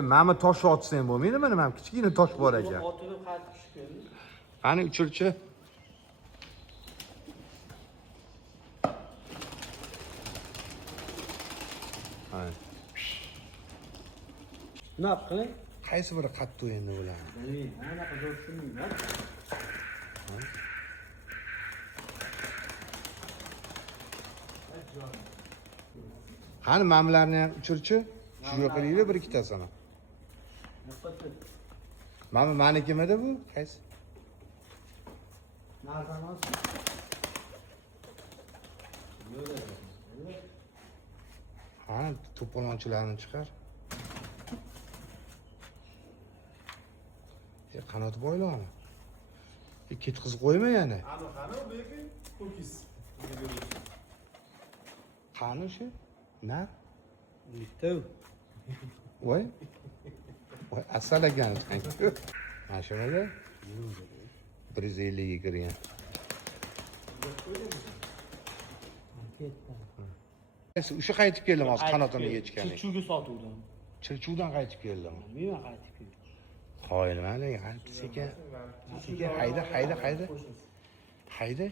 Mana tosh otsang bo'lmaydi, mana kichkina tosh bor ekan. Otini qaytib tushgan. Qani uchirchi. Ha. Nima qiling? Qaysi biri qattiq endi bular? Bilmayman, anaqa zo'r tushunmayman. Qani mamlarni ham uchirchi. Shuga qilaylik bir ikkitasini. Manikimidi bu? Qaysi? Narsamas. Ha, to'polonchilarni chiqar. Qanot boylami? Ketqizib qo'yma yana. Qani bu yoki ho'kiz. Qani shu? Na? Bitta. Voy. Voy, asal ekan. Mana shunaqa? 150 ga kirgan. O'sha qaytib keldim hozir qanotini yechgan. Chirchuvga sotuvdim. Chirchuvdan qaytib keldim. Bilmayman qaytib keldim. Qoyilmalik, sekin hayda. Hayda.